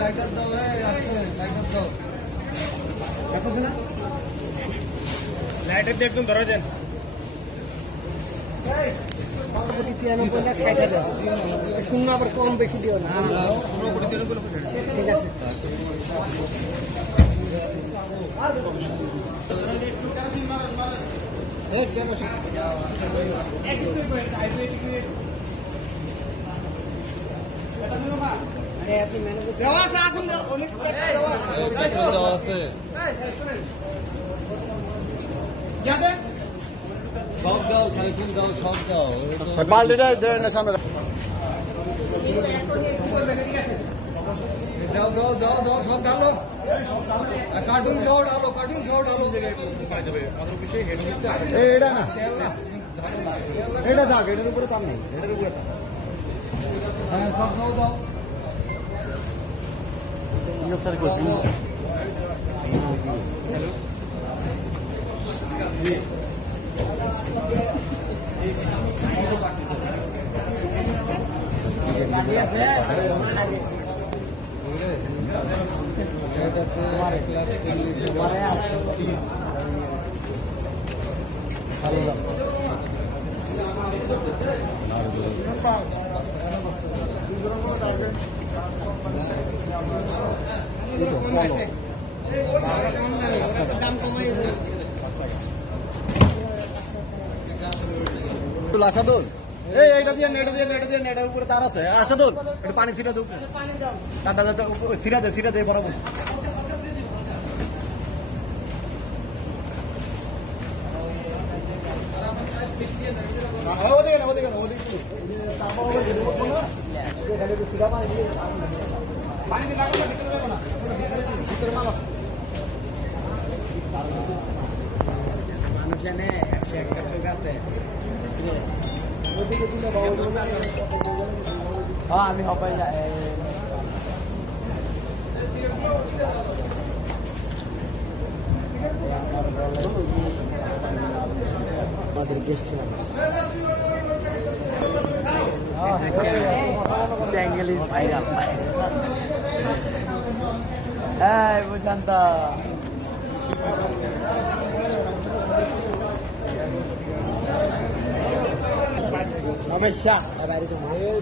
lighter দাও lighter দাও আছে না লাইটার দিয়ে একদম ধরে দেন শূন্য আবার কম বেশি দিও না ঠিক আছে সব দাও সাইকেল দাও সব দাও বালতিটা সামনে দাও দাও দাও দাও সব ডালো কার্টুন সহ ডালো এটা না এটা থাক এটার উপরে তার নেই এটার উপরে হ্যাঁ সব সহ দাও স্যার করছি আসাদুল এইটা দিয়ে নেটার উপরে তার আছে আসাদুল একটু পানি ছিটা দেব সিরা দে বরাবর মানুষ এনে একটা চোখ আছে আমি হবাই আমাদের গেস্ট অ্যাঙ্গেল ইজ ভাইরাল হ্যাঁ প্রশান্ত সমস্যা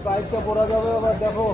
বাইকটা পড়া যাবে আবার দেখো